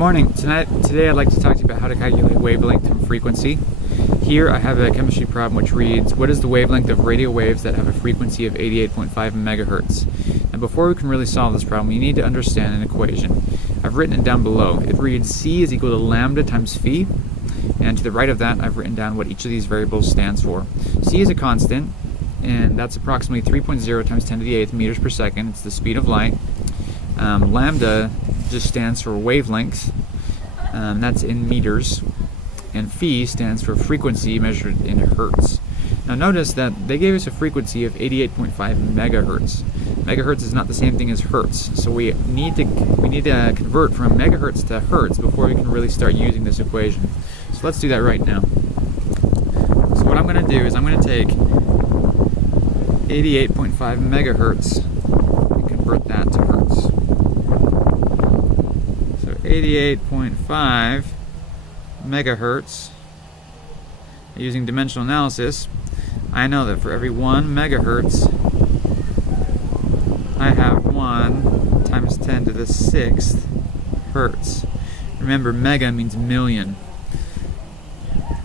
morning. Today I'd like to talk to you about how to calculate wavelength and frequency. Here I have a chemistry problem which reads, what is the wavelength of radio waves that have a frequency of 88.5 megahertz? And before we can really solve this problem, you need to understand an equation. I've written it down below. It reads C is equal to lambda times phi, and to the right of that I've written down what each of these variables stands for. C is a constant, and that's approximately 3.0 times 10 to the 8th meters per second. It's the speed of light. Lambda just stands for wavelength, that's in meters, and phi stands for frequency measured in hertz. Now notice that they gave us a frequency of 88.5 megahertz. Megahertz is not the same thing as hertz, so we need to convert from megahertz to hertz before we can really start using this equation. So let's do that right now. So what I'm going to do is I'm going to take 88.5 megahertz and convert that to hertz. 88.5 megahertz. Using dimensional analysis, I know that for every 1 megahertz, I have 1 times 10 to the 6th hertz. Remember, mega means million.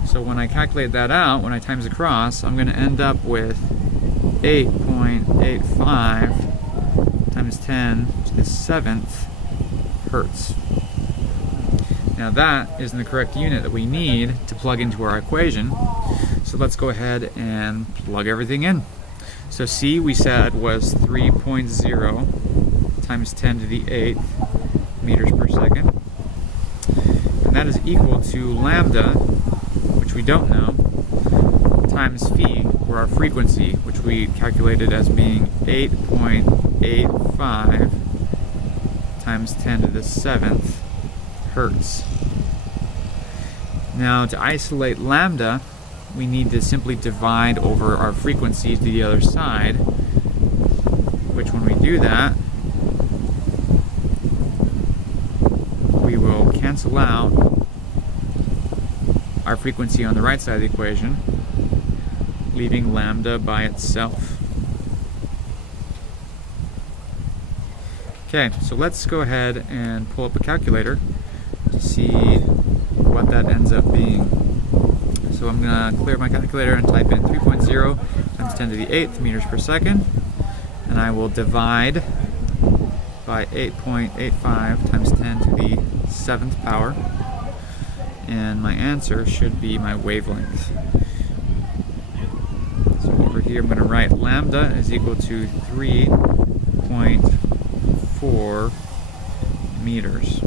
So when I calculate that out, when I times across, I'm going to end up with 8.85 times 10 to the 7th hertz. Now that is in the correct unit that we need to plug into our equation. So let's go ahead and plug everything in. So C we said was 3.0 times 10 to the 8th meters per second. And that is equal to lambda, which we don't know, times phi, or our frequency, which we calculated as being 8.85 times 10 to the 7th hertz. Now to isolate lambda, we need to simply divide over our frequency to the other side, which when we do that, we will cancel out our frequency on the right side of the equation, leaving lambda by itself. Okay, so let's go ahead and pull up a calculator to see what that ends up being. So I'm going to clear my calculator and type in 3.0 times 10 to the 8th meters per second, and I will divide by 8.85 times 10 to the 7th power, and my answer should be my wavelength. So over here I'm going to write lambda is equal to 3.4 meters.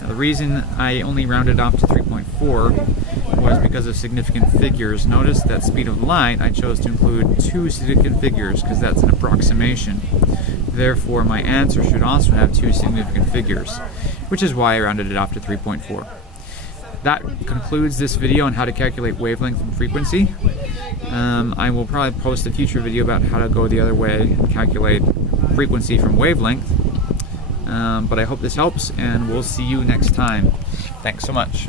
Now the reason I only rounded off to 3.4 was because of significant figures. Notice that speed of light I chose to include 2 significant figures because that's an approximation. Therefore my answer should also have 2 significant figures, which is why I rounded it off to 3.4. That concludes this video on how to calculate wavelength and frequency. I will probably post a future video about how to go the other way and calculate frequency from wavelength. But I hope this helps, and we'll see you next time. Thanks so much.